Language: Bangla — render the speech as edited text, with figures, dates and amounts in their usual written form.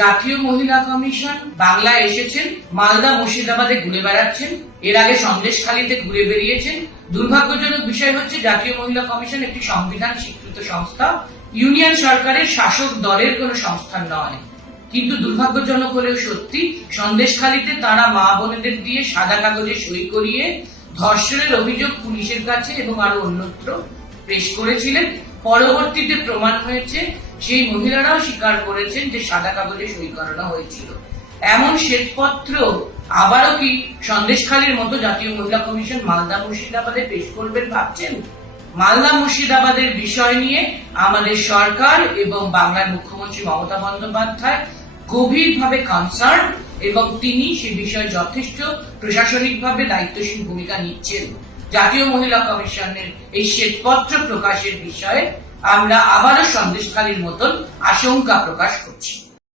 জাতীয় মহিলা কমিশন বাংলায় এসেছেন, মালদা মুর্শিদাবাদে ঘুরে বেড়াচ্ছেন, এর আগে সন্দেশখালীতে ঘুরে বেরিয়েছেন। দুর্ভাগ্যজনক বিষয় হচ্ছে জাতীয় মহিলা কমিশন একটি সংবিধান স্বীকৃত সংস্থা, ইউনিয়ন সরকারের শাসক দলের কোনো সংস্থা নয়। কিন্তু দুর্ভাগ্যজনক হলেও সত্যি, সন্দেশখালীতে তারা মা বোনেদের দিয়ে সাদা কাগজে সই করিয়ে ধর্ষণের অভিযোগ পুলিশের কাছে এবং আরো অন্যত্র পেশ করেছিলেন। পরবর্তীতে প্রমাণ হয়েছে সেই মহিলারাও স্বীকার করেছেন যে সাদা কাগজে সই করানো হয়েছিল। এমন শ্বেতপত্র আবারও কি সন্দেশখালীর মতো জাতীয় মহিলা কমিশন মালদা মুর্শিদাবাদে পেশ করবেন ভাবছেন? মালদা মুর্শিদাবাদের বিষয় নিয়ে আমাদের সরকার এবং বাংলার মুখ্যমন্ত্রী মমতা বন্দ্যোপাধ্যায় গভীরভাবে কনসার্ন এবং তিনি সে বিষয়ে যথেষ্ট প্রশাসনিকভাবে দায়িত্বশীল ভূমিকা নিচ্ছেন। জাতীয় মহিলা কমিশনের এই শ্বেতপত্র প্রকাশের বিষয়ে আমরা আবারও সন্দেশখালীর মতন আশঙ্কা প্রকাশ করছি।